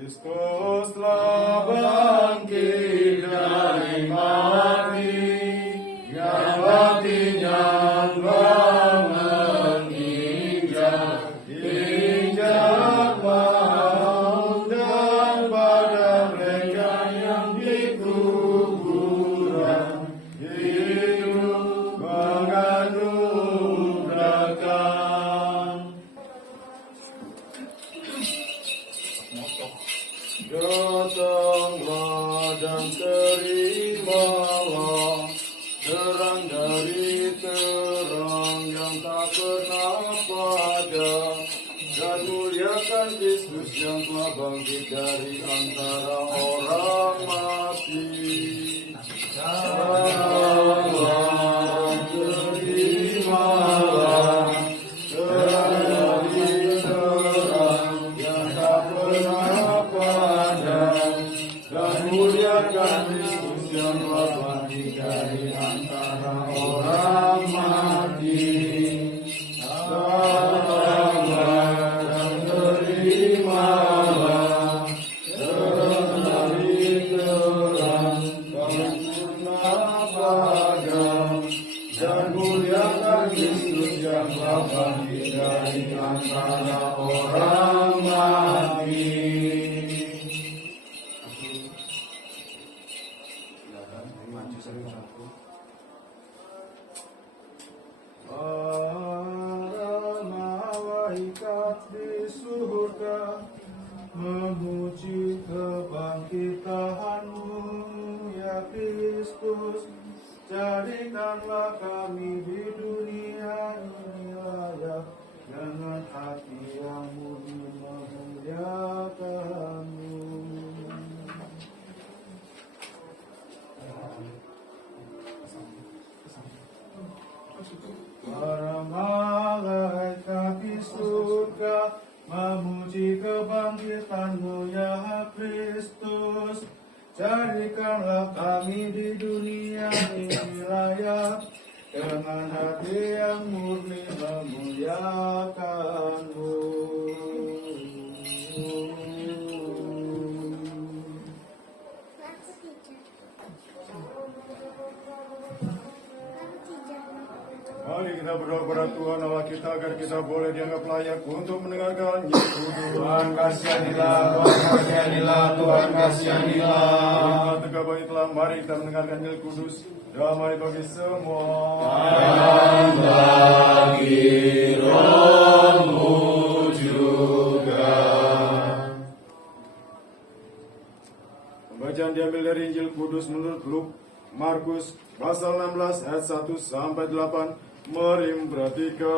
Kristus telah bangkit dari mati, yang batinya telah menginjak maut, dan pada mereka yang di kuburan hidup menganugerahkan. Datanglah dan terimalah terang dari terang yang tak pernah padam, dan muliakan Kristus yang telah bangkit dari antara orang mati. Datanglah dan terimalah terang dari terang yang tak pernah padam, dan muliakan Kristus yang telah bangkit dari antara orang mati. Datanglah dan terimalah terang dari terang yang pernah padam, dan muliakan Kristus yang telah bangkit dari antara orang mati. Para malaikat di surga memuji kebangkitan-Mu, ya Kristus. Jadikanlah kami di dunia ini layak dengan hati yang murni memuliakan-Mu. Para malaikat di surga memuji kebangkitan-Mu, ya Kristus. Jadikanlah kami di dunia ini layak dengan hati yang murni memuliakan-Mu. Mari kita berdoa kepada Tuhan Allah kita agar kita boleh dianggap layak untuk mendengarkan Injil Kudus. Tuhan kasihanilah, Tuhan kasihanilah, Tuhan kasihanilah. Tegak bagi telah, mari kita mendengarkan Injil Kudus. Damai bagi semua. Dan bagi rohmu juga. Pembacaan diambil dari Injil Kudus menurut Markus pasal 16 ayat 1 sampai 8. Mari memperhatikan.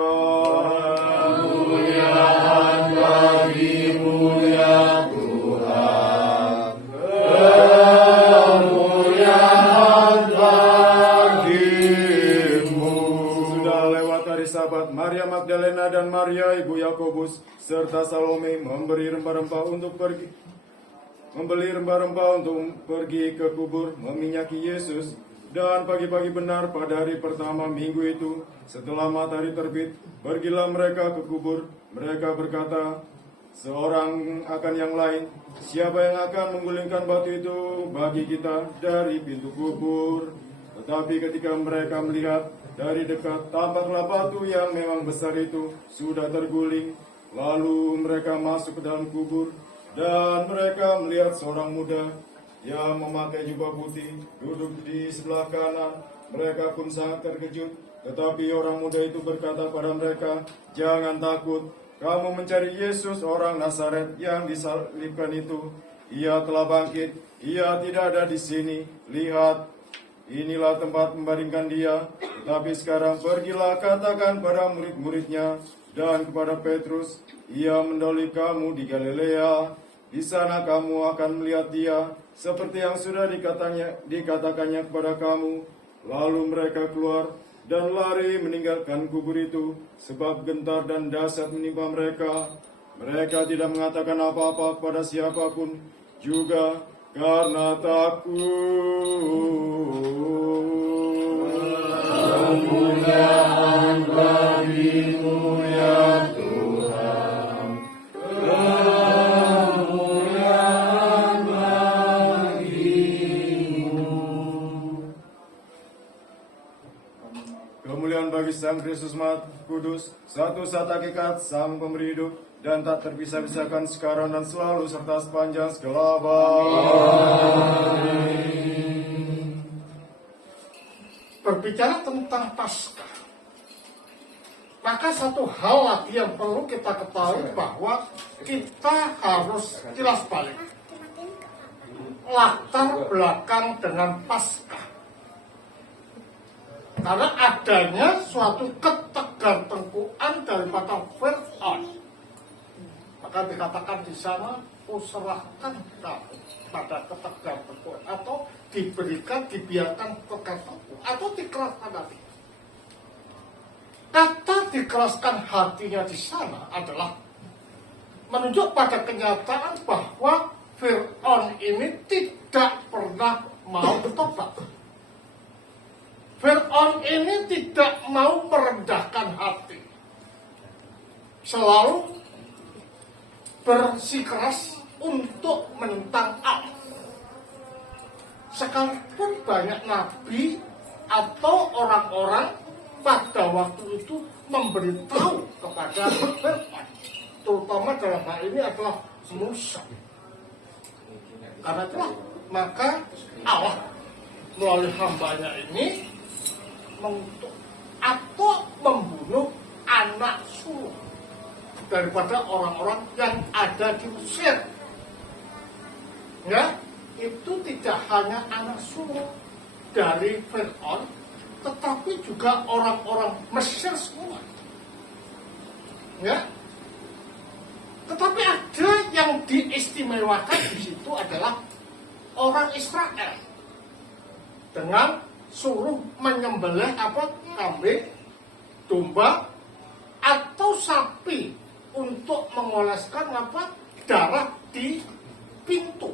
Kemuliaan bagimu ya Tuhan, kemuliaan bagimu. Sudah lewat hari Sabat, Maria Magdalena dan Maria ibu Yakobus serta Salome membeli rempah-rempah untuk pergi ke kubur meminyaki Yesus. Dan pagi-pagi benar pada hari pertama minggu itu, setelah matahari terbit, pergilah mereka ke kubur. Mereka berkata, seorang akan yang lain, siapa yang akan menggulingkan batu itu bagi kita dari pintu kubur? Tetapi ketika mereka melihat dari dekat, tampaklah batu yang memang besar itu sudah terguling. Lalu mereka masuk ke dalam kubur, dan mereka melihat seorang muda yang memakai jubah putih duduk di sebelah kanan. Mereka pun sangat terkejut. Tetapi orang muda itu berkata pada mereka, jangan takut, kamu mencari Yesus orang Nazaret yang disalibkan itu. Ia telah bangkit, ia tidak ada di sini. Lihat, inilah tempat membaringkan dia. Tetapi sekarang pergilah katakan pada murid-muridnya dan kepada Petrus, ia mendahului kamu di Galilea. Di sana kamu akan melihat dia, seperti yang sudah dikatakannya kepada kamu. Lalu mereka keluar dan lari meninggalkan kubur itu, sebab gentar dan dahsyat menimpa mereka. Mereka tidak mengatakan apa-apa kepada siapapun juga karena takut. Kemuliaan bagimu ya Tuhan, kemuliaan Sang Kristus Maha Kudus, satu zat hakikat, Sang Pemberi hidup, dan tak terpisah-pisahkan sekarang dan selalu serta sepanjang segala abad. Berbicara tentang Paskah, maka satu hal lagi yang perlu kita ketahui bahwa kita harus kilas balik latar belakang dengan Paskah. Karena adanya suatu ketegartengkuan daripada Fir'aun. Maka dikatakan di sana, serahkan kamu pada ketegartengkuan, atau diberikan, dibiarkan ketegartengkuan, atau dikeraskan hati. Kata dikeraskan hatinya di sana adalah menunjuk pada kenyataan bahwa Fir'aun ini tidak pernah mau bertobat. Fir'aun ini tidak mau merendahkan hati. Selalu bersikeras untuk menentang Allah. Sekalipun banyak nabi atau orang-orang pada waktu itu memberitahu kepada Fir'aun, terutama dalam hal ini adalah Musa. Karena itulah maka Allah melalui hambanya ini mengutuk atau membunuh anak sulung daripada orang-orang yang ada di Mesir. Ya, itu tidak hanya anak sulung dari Fir'aun, tetapi juga orang-orang Mesir semua. Ya. Tetapi ada yang diistimewakan di situ adalah orang Israel dengan suruh menyembelih kambing, domba, atau sapi untuk mengoleskan darah di pintu.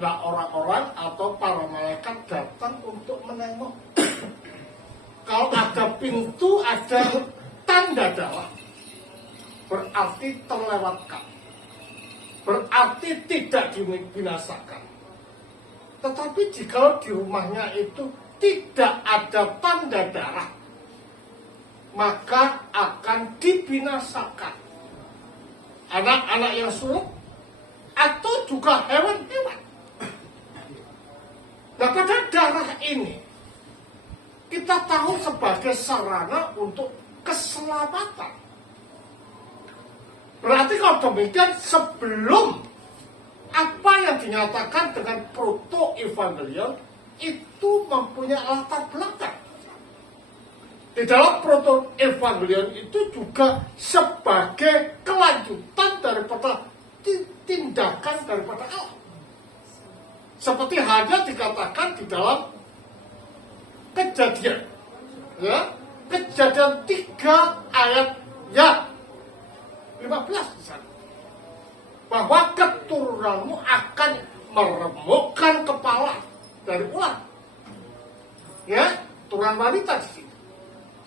Nah, orang-orang atau para malaikat datang untuk menengok. Kalau ada pintu, ada tanda darah, berarti terlewatkan, berarti tidak dibinasakan. Tetapi jika di rumahnya itu tidak ada tanda darah, maka akan dibinasakan anak-anak yang sulung atau juga hewan-hewan. Nah, pada darah ini kita tahu sebagai sarana untuk keselamatan. Berarti kalau demikian, sebelum apa yang dinyatakan dengan proto-evangelion itu mempunyai latar belakang. Di dalam proto-evangelion itu juga sebagai kelanjutan daripada tindakan daripada Allah. Seperti hanya dikatakan di dalam Kejadian, ya, Kejadian 3 ayat 15 di sana. Bahwa keturunanmu akan meremukkan kepala dari ular. Ya, turunan wanita di sini.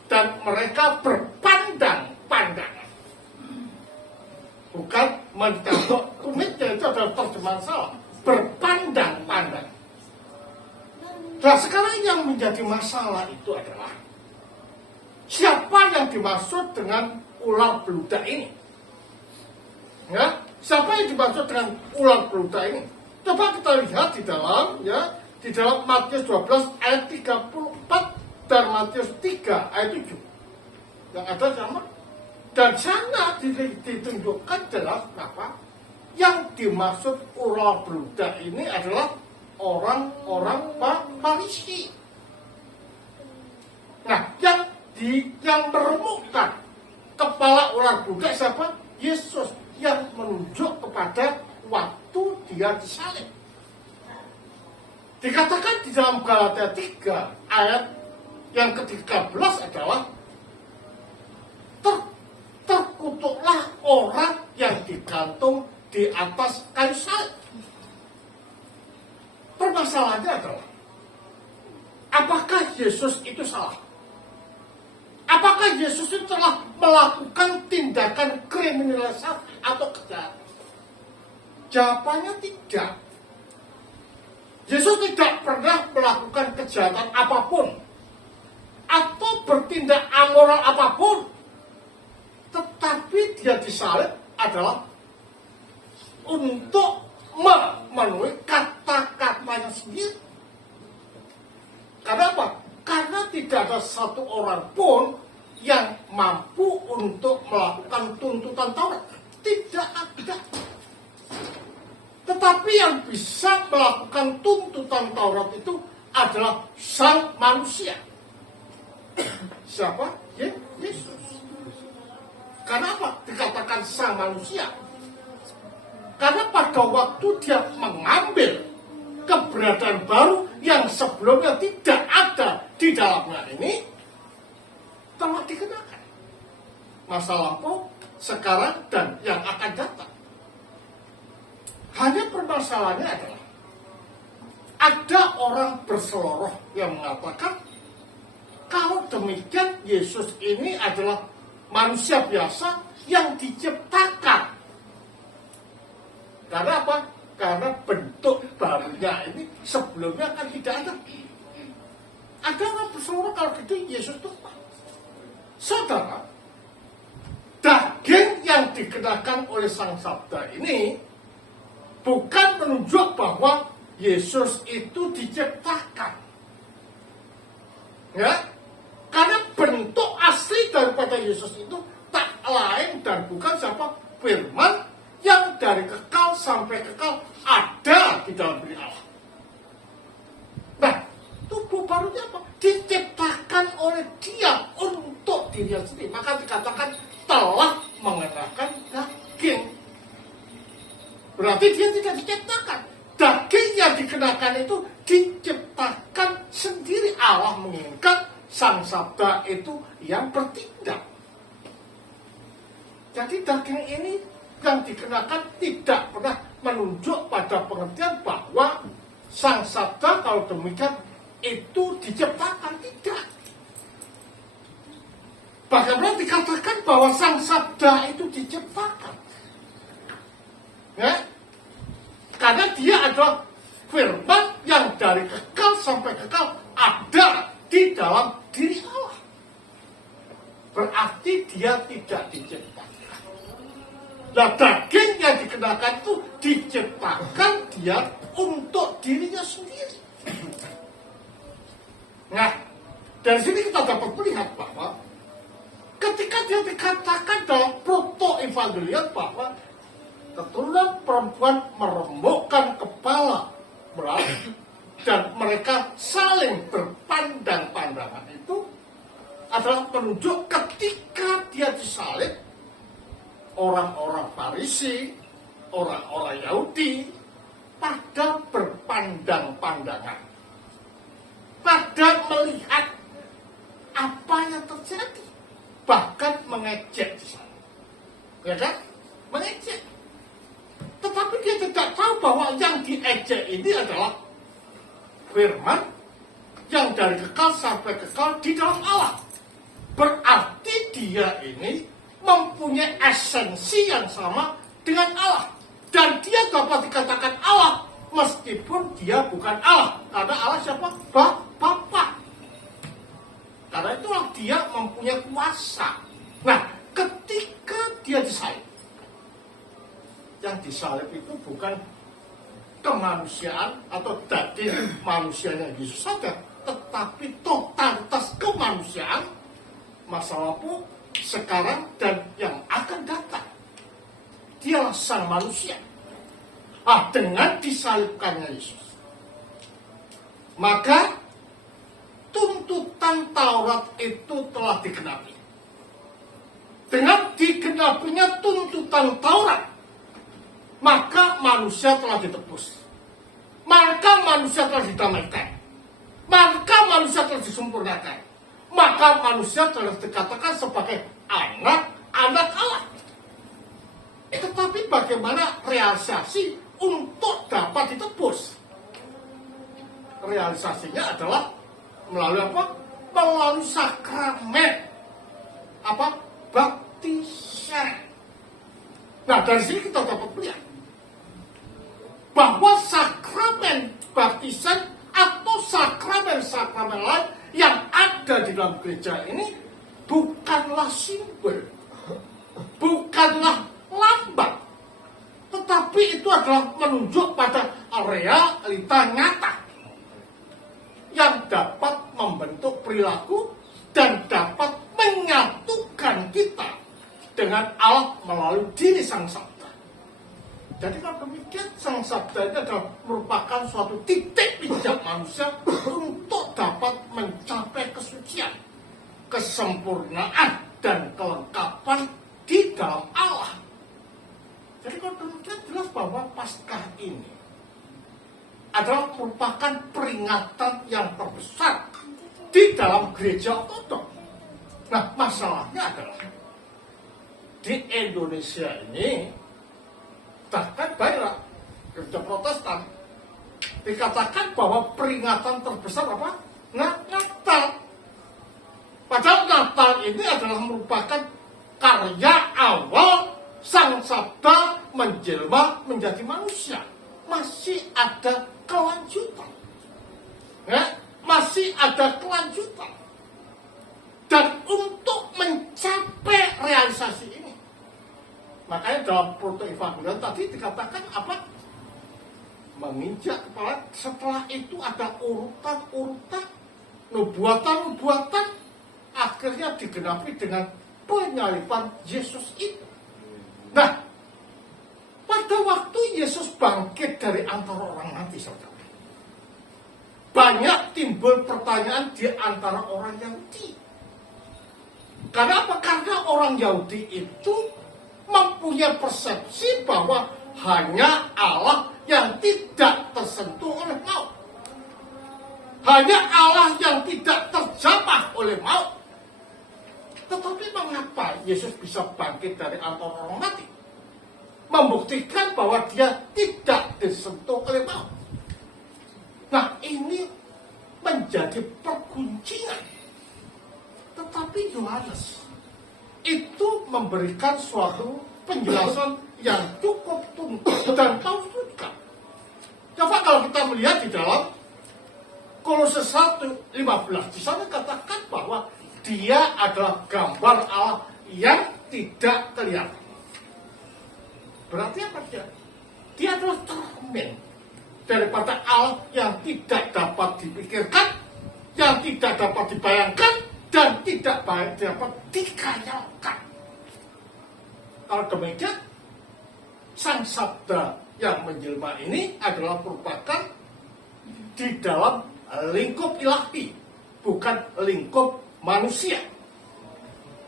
Dan mereka berpandang-pandangan. Bukan mencatok kumitnya, itu adalah terjemahan salah. Berpandang-pandang. Nah, sekarang yang menjadi masalah itu adalah siapa yang dimaksud dengan ular beludak ini? Ya, siapa yang dimaksud dengan ular beludak ini? Coba kita lihat di dalam Matius 12 ayat 34 dan Matius 3 ayat 7. Yang ada sama. Dan sana ditunjukkan jelas apa? Yang dimaksud ular beludak ini adalah orang-orang Farisi. Nah, yang meremukkan kepala ular beludak siapa? Yesus, yang menunjuk kepada waktu dia disalib. Dikatakan di dalam Galatia 3 ayat yang ke-13 adalah terkutuklah orang yang digantung di atas kayu salib. Permasalahannya adalah, apakah Yesus itu salah? Apakah Yesus itu telah melakukan tindakan kriminalisasi atau kejahatan? Jawabannya tidak. Yesus tidak pernah melakukan kejahatan apapun atau bertindak amoral apapun. Tetapi dia disalib adalah untuk memenuhi kata-katanya sendiri. Karena apa? Karena tidak ada satu orang pun yang mampu untuk melakukan tuntutan Taurat. Tidak ada. Tetapi yang bisa melakukan tuntutan Taurat itu adalah sang manusia. Siapa? Yesus. Karena apa? Dikatakan sang manusia. Karena pada waktu dia mengambil keberadaan baru yang sebelumnya tidak ada di dalamnya ini, telah dikenakan masa lampau, sekarang, dan yang akan datang. Hanya permasalahannya adalah ada orang berseloroh yang mengatakan kalau demikian Yesus ini adalah manusia biasa yang diciptakan. Karena apa? Karena bentuk barunya ini sebelumnya kan tidak ada. Ada orang berseloroh kalau gitu Yesus itu apa? Saudara, daging yang dikenakan oleh Sang Sabda ini bukan menunjuk bahwa Yesus itu diciptakan. Ya, karena bentuk asli daripada Yesus itu tak lain dan bukan siapa? Firman yang dari kekal sampai kekal ada di dalam diri Allah. Nah, tubuh barunya apa? Diciptakan oleh Dia untuk dirinya sendiri. Maka dikatakan telah mengenakan daging. Berarti dia tidak diciptakan. Daging yang dikenakan itu diciptakan sendiri. Allah menginginkan Sang Sabda itu yang bertindak. Jadi daging ini yang dikenakan tidak pernah menunjuk pada pengertian bahwa Sang Sabda kalau demikian itu diciptakan. Tidak. Bahkan dikatakan bahwa Sang Sabda itu diciptakan. Ya? Karena dia adalah firman yang dari kekal sampai kekal ada di dalam diri Allah. Berarti dia tidak diciptakan. Nah, daging yang dikenakan itu diciptakan dia untuk dirinya sendiri. Nah, dari sini kita dapat melihat bahwa ketika dia dikatakan dalam proto-evangelion bahwa keturunan perempuan meremukkan kepala dan mereka saling berpandang-pandangan itu adalah menunjuk ketika dia disalib, orang-orang Farisi, orang-orang Yahudi pada berpandang-pandangan, pada melihat apa yang terjadi, bahkan mengejek di sana, ya kan? Mengejek. Tetapi dia tidak tahu bahwa yang diejek ini adalah firman yang dari kekal sampai kekal di dalam Allah. Berarti dia ini mempunyai esensi yang sama dengan Allah. Dan dia dapat dikatakan Allah meskipun dia bukan Allah. Karena Allah siapa? Bapa. Karena itulah dia mempunyai kuasa. Nah, ketika dia disalib, yang disalib itu bukan kemanusiaan atau daging manusianya Yesus saja, tetapi totalitas kemanusiaan masa lampau, sekarang, dan yang akan datang. Dialah sang manusia. Dengan disalibkannya Yesus, maka tuntutan Taurat itu telah digenapi. Dengan digenapinya tuntutan Taurat, maka manusia telah ditebus. Maka manusia telah didamaikan. Maka manusia telah disempurnakan. Maka manusia telah dikatakan sebagai anak-anak Allah. Tetapi bagaimana realisasi untuk dapat ditebus? Realisasinya adalah melalui apa? Melalui sakramen. Apa? Baptisan. Nah, dari sini kita dapat melihat bahwa sakramen baptisan atau sakramen-sakramen lain yang ada di dalam gereja ini bukanlah simbol, bukanlah lambang, tetapi itu adalah menunjuk pada realita nyata yang dapat membentuk perilaku dan dapat menyatukan kita dengan Allah melalui diri Sang Sabda. Jadi kalau demikian, Sang Sabda ini adalah merupakan suatu titik pijak manusia untuk dapat mencapai kesucian, kesempurnaan, dan kelengkapan di dalam Allah. Jadi kalau demikian jelas bahwa Paskah ini adalah merupakan peringatan yang terbesar di dalam gereja ortodoks. Nah, masalahnya adalah di Indonesia ini, bahkan baiklah gereja Protestan, dikatakan bahwa peringatan terbesar apa? Natal. Padahal Natal ini adalah merupakan karya awal Sang Sabda menjelma menjadi manusia. Masih ada kelanjutan, ya, masih ada kelanjutan. Dan untuk mencapai realisasi ini, makanya dalam proto-evangelion tadi dikatakan apa? Menginjak kepala. Setelah itu ada urutan-urutan, nubuatan-nubuatan, akhirnya digenapi dengan penyaliban Yesus itu. Nah, pada waktu Yesus bangkit dari antara orang mati, saudara, banyak timbul pertanyaan di antara orang Yahudi. Karena apa? Karena orang Yahudi itu mempunyai persepsi bahwa hanya Allah yang tidak tersentuh oleh maut. Hanya Allah yang tidak terjamah oleh maut. Tetapi mengapa Yesus bisa bangkit dari antara orang mati? Membuktikan bahwa dia tidak disentuh oleh maut. Nah, ini menjadi perguncingan. Tetapi Yohanes itu memberikan suatu penjelasan yang cukup tuntas dan konstruktif. Coba kalau kita melihat di dalam Kolose 1:15, di sana katakan bahwa dia adalah gambar Allah yang tidak kelihatan. Berarti apa dia? Dia adalah cermin daripada Allah yang tidak dapat dipikirkan, yang tidak dapat dibayangkan, dan tidak dapat dikayalkan. Kalau demikian, Sang Sabda yang menjelma ini adalah merupakan di dalam lingkup ilahi, bukan lingkup manusia.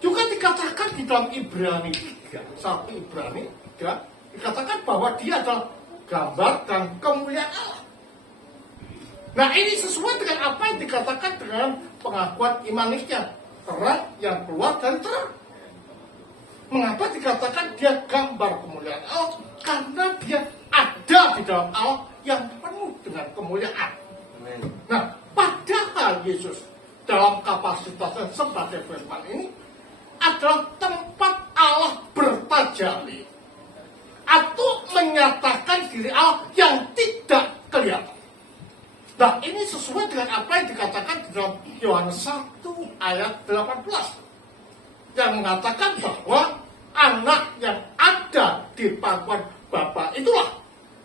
Juga dikatakan di dalam Ibrani 3, 1 Ibrani 3, dikatakan bahwa dia adalah gambar dan kemuliaan Allah. Nah, ini sesuai dengan apa yang dikatakan dengan pengakuan imanisnya, terang yang keluar dari terang. Mengapa dikatakan dia gambar kemuliaan Allah? Karena dia ada di dalam Allah yang penuh dengan kemuliaan. Nah, padahal Yesus dalam kapasitasnya sebagai firman ini adalah tempat Allah bertajalli atau menyatakan diri Allah yang tidak kelihatan. Nah, ini sesuai dengan apa yang dikatakan di dalam Yohanes 1 ayat 18 yang mengatakan bahwa anak yang ada di pangkuan Bapa itulah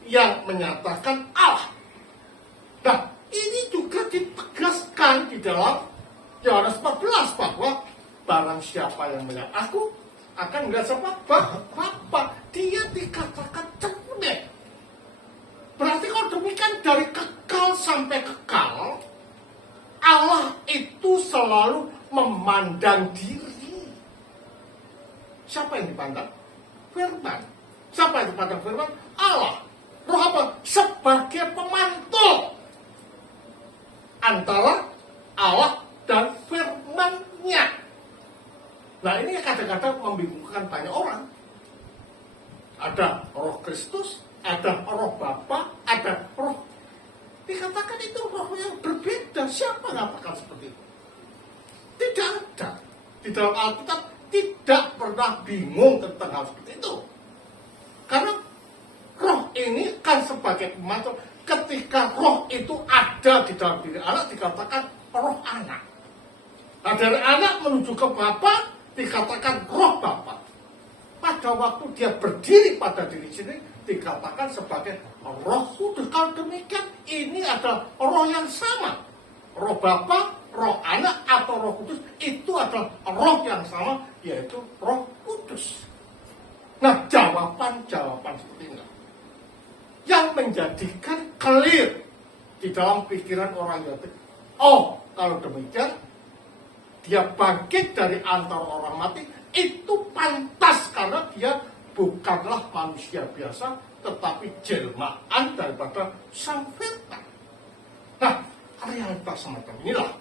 yang menyatakan Allah. Nah, ini juga ditegaskan di dalam Yohanes 14 bahwa barang siapa yang melihat aku akan melihat siapa? Bapa. Dia dikatakan cermin. Berarti kalau demikian dari kekal sampai kekal, Allah itu selalu memandang diri. Siapa yang dipandang? Firman. Siapa yang dipandang firman? Allah. Roh apa? Sebagai pemantul antara Allah dan firman-Nya. Nah, ini kadang-kadang membingungkan banyak orang. Ada roh Kristus, ada roh Bapa, ada roh. Dikatakan itu roh yang berbeda. Siapa mengatakan seperti itu? Tidak ada. Di dalam Alkitab tidak pernah bingung tentang hal seperti itu. Karena roh ini kan sebagai pemantul. Ketika roh itu ada di dalam diri anak, dikatakan roh anak. Nah, dari anak menuju ke Bapa dikatakan roh Bapa. Pada waktu dia berdiri pada diri sini dikatakan sebagai Roh Kudus. Kalau demikian ini adalah roh yang sama. Roh Bapa, roh Anak atau Roh Kudus itu adalah roh yang sama, yaitu Roh Kudus. Nah, jawaban-jawaban seperti ini yang menjadikan clear di dalam pikiran orang Yahudi. Oh, kalau demikian dia bangkit dari antara orang mati itu pantas karena dia bukanlah manusia biasa tetapi jelmaan daripada Sang Firman. Nah, realitas semacam inilah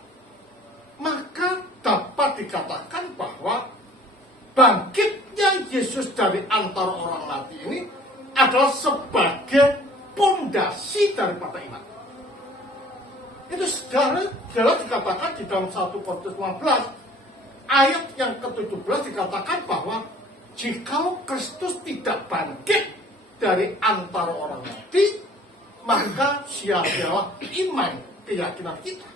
maka dapat dikatakan bahwa bangkitnya Yesus dari antara orang mati ini adalah sebagai pondasi daripada iman. Itu jelas dikatakan di dalam 1 Korintus 15 ayat yang ke-17 dikatakan bahwa jika Kristus tidak bangkit dari antara orang mati, maka sia-sialah iman keyakinan kita.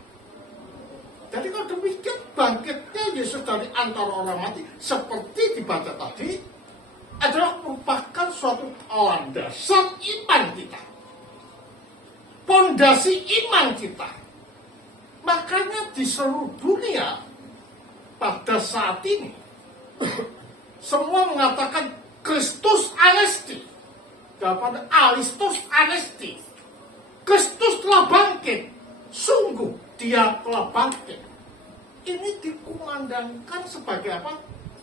Jadi kalau demikian bangkitnya Yesus dari antara orang mati seperti dibaca tadi adalah merupakan suatu landasan iman kita, pondasi iman kita. Makanya di seluruh dunia pada saat ini semua mengatakan Kristus anesti daripada Alistus anesti. Kristus telah bangkit, sungguh dia telah bangkit. Ini dikumandangkan sebagai apa?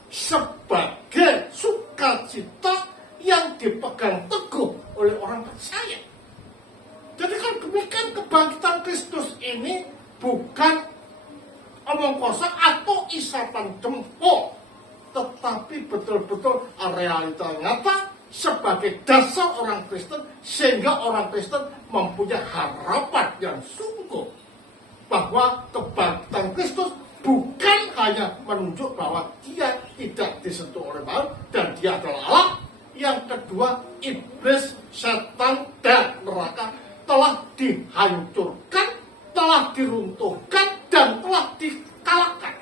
Sebagai sukacita yang dipegang teguh oleh orang percaya. Jadi kalau demikian kebangkitan Kristus ini bukan omong kosong atau isapan jempol, tetapi betul-betul realita nyata sebagai dasar orang Kristen, sehingga orang Kristen mempunyai harapan yang sungguh bahwa kebangkitan Kristus bukan hanya menunjuk bahwa dia tidak disentuh oleh maut dan dia adalah Allah. Yang kedua, iblis, setan, dan neraka telah dihancurkan, telah diruntuhkan, dan telah dikalahkan.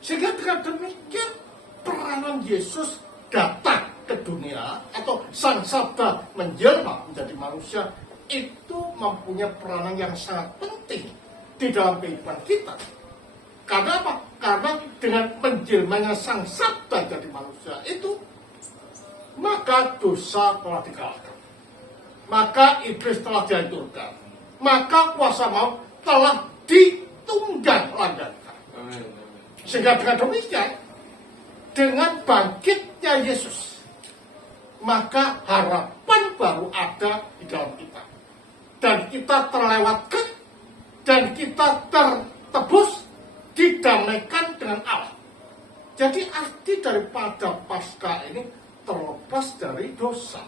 Sehingga dengan demikian peranan Yesus datang ke dunia atau Sang Sabda menjelma menjadi manusia itu mempunyai peranan yang sangat penting di dalam kehidupan kita. Karena apa? Karena dengan menjelmanya Sang Sabda jadi manusia itu, maka dosa telah dikalahkan, maka iblis telah dihancurkan, maka kuasa maut telah ditunggang langgankan. Sehingga dengan demikian, dengan bangkitnya Yesus, maka harapan baru ada di dalam kita. Dan kita terlewatkan, dan kita tertebus, didamaikan dengan Allah. Jadi arti daripada Paskah ini terlepas dari dosa,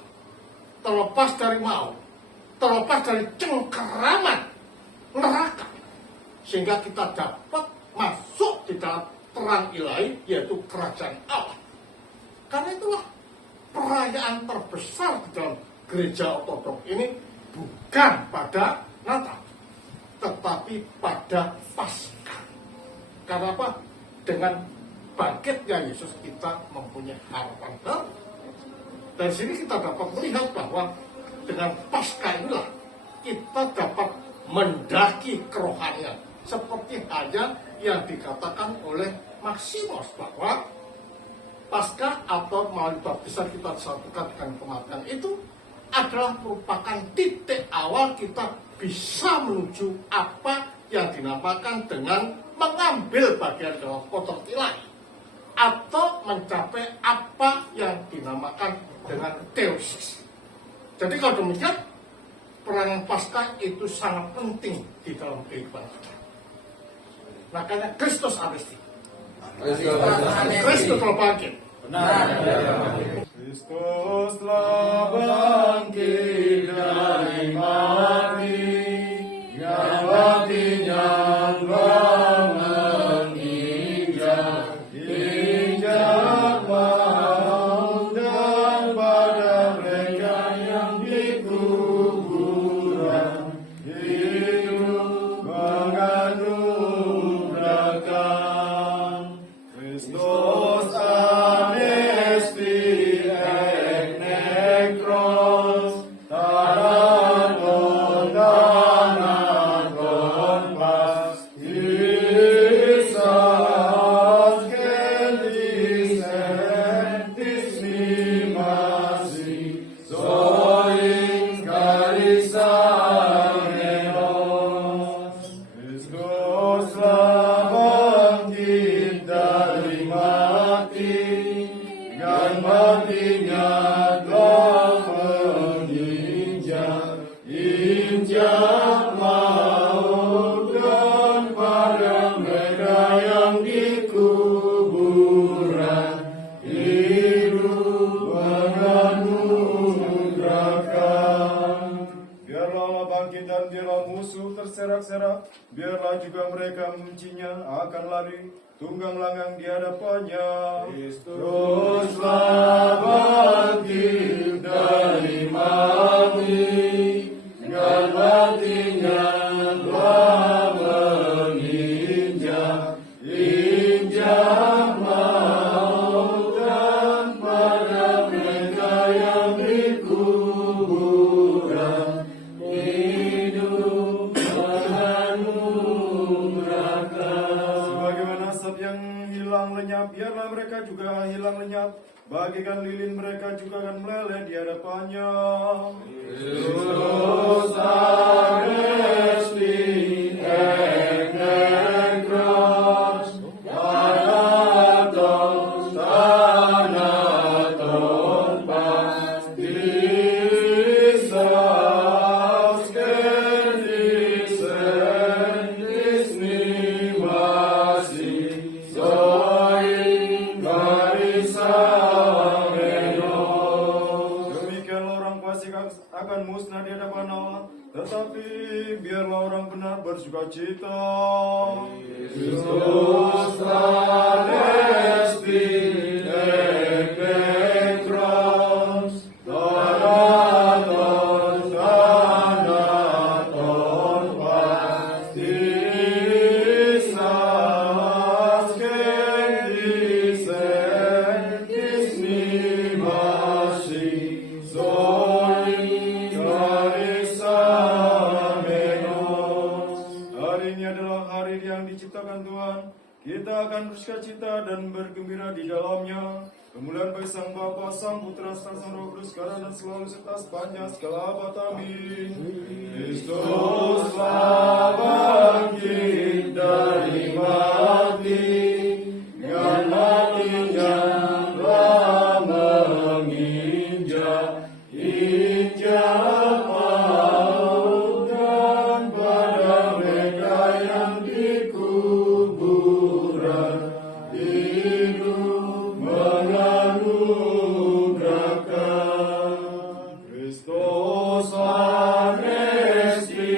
terlepas dari maut, terlepas dari cengkeraman neraka, sehingga kita dapat masuk di dalam terang ilahi, yaitu kerajaan Allah. Karena itulah perayaan terbesar di dalam gereja ortodok ini bukan pada Natal, tetapi pada Paskah. Karena apa? Dengan bangkitnya Yesus kita mempunyai harapan baru. Dari sini kita dapat melihat bahwa dengan Paskah inilah kita dapat mendaki kerohanian. Seperti hanya yang dikatakan oleh Maximus bahwa Paskah atau melalui baptisan kita disatukan dengan kematian itu adalah merupakan titik awal kita bisa menuju apa yang dinamakan dengan mengambil bagian dalam kotor ilahi, atau mencapai apa yang dinamakan dengan teosis. Jadi kalau demikian, peranan Paskah itu sangat penting di dalam kehidupan kita. Makanya Kristus anesti, Kristus telah bangkit. Kristus telah bangkit dari mati, yang batinya telah menginjak maut, dan pada mereka yang di kuburan hidup menganugerahkan terserak-serak, biarlah juga mereka membencinya akan lari tunggang langgang di hadapannya. Kristuslah bangkit dari mati, dengan matinya telah menginjak maut, dan pada mereka yang dikuburan hidup menganugerahkan. Sebagaimana asap yang hilang lenyap, biarlah mereka juga hilang lenyap. Bagikan lilin mereka juga akan meleleh di hadapannya. Kristus Anesti Eknekros, Thanatos, Thanaton Pastisas, Kendisen, Disnimasi, Zoin, Karisa. Akan musnah di hadapan Allah, tetapi biarlah orang benar bersuka cita. Kristus Anesti Eknekros, Thanatos, Thanaton Pastisas, Kendisen, Disnimasi, diciptakan Tuhan, kita akan bersuka cita dan bergembira di dalamnya. Kemuliaan bagi Sang Bapa, Sang Putra, Sang Roh Kudus, sekarang dan selalu serta sepanjang segala abad. Amin. Kristuslah bangkit dari mati, dengan matinya telah menginjak maut, dan pada mereka yang dikuburan hidup menganugerahkan. Kristus Anesti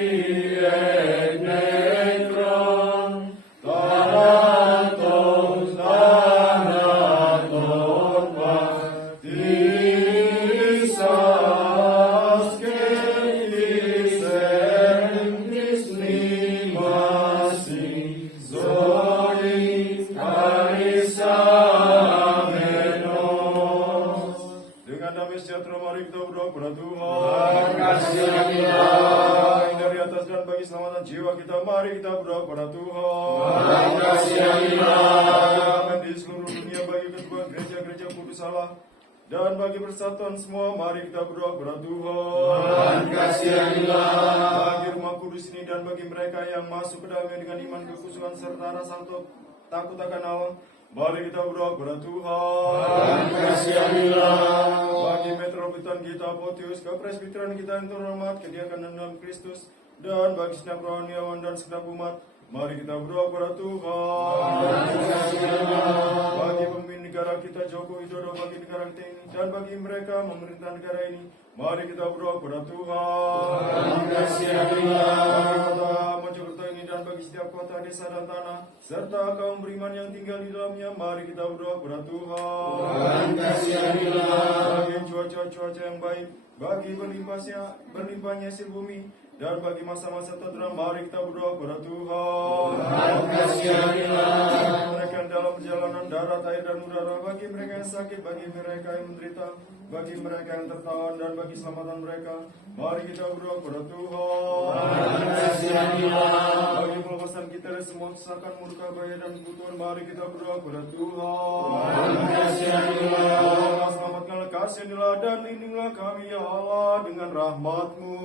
Eknekron, Thanatos, Thanaton Pastisas, Kendisen, Disnimasi, Zoin, Karisa, Menos. Dengan damai sejahtera mari kita berdoa kepada Tuhan. Kasihanilah dari atas dan bagi keselamatan jiwa kita, mari kita berdoa kepada Tuhan. Kasihanilah di seluruh dunia bagi ketua gereja-gereja kudus Allah dan bagi persatuan semua, mari kita berdoa kepada Tuhan. Kasihanilah bagi rumah kudus ini dan bagi mereka yang masuk ke dalamnya dengan iman, kekusuhan serta rasa takut akan Allah, mari kita berdoa kepada Tuhan. Kasihanilah bagi metropolitan kita Potius, kepresbiteran kita yang terhormat, kediakan dalam Kristus, dan bagi segenap rohaniawan dan segenap umat, mari kita berdoa kepada Tuhan. Bagi pemimpin negara kita Joko Widodo, bagi negara kita ini, dan bagi mereka memerintah negara ini, mari kita berdoa kepada Tuhan. Bagi kota Mojokerto ini dan bagi setiap kota, desa dan tanah, serta kaum beriman yang tinggal di dalamnya, mari kita berdoa kepada Tuhan. Bagi cuaca yang baik, bagi berlimpahnya hasil bumi, dan bagi masa-masa tenteram, mari kita berdoa kepada Tuhan. Mereka yang dalam perjalanan darat, air, dan udara, bagi mereka yang sakit, bagi mereka yang menderita, bagi mereka yang tertawan, dan bagi keselamatan mereka, mari kita berdoa kepada Tuhan. Bagi pelepasan kita dari semua kesesakan, murka, bahaya, dan kebutuhan, mari kita berdoa kepada Tuhan. Selamatkanlah, kasihanilah, dan lindungilah kami ya Allah dengan rahmat-Mu.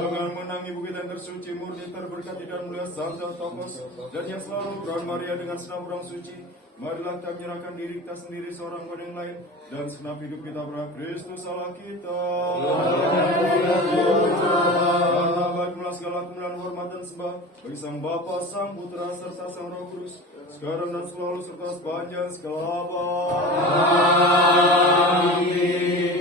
Dengan menangi bukit yang tersuci, murni, terberkati, dan mulia Sabda Topos, dan yang selalu berdoa Maria dengan senang orang suci, marilah kita menyerahkan diri kita sendiri seorang pada yang lain, dan segenap hidup kita berharap Kristus Allah kita. Allah bagilah segala kemuliaan, hormat, dan sembah bagi Sang Bapa, Sang Putra, serta Sang Roh Kudus, sekarang dan selalu serta sepanjang segala abad. Amin.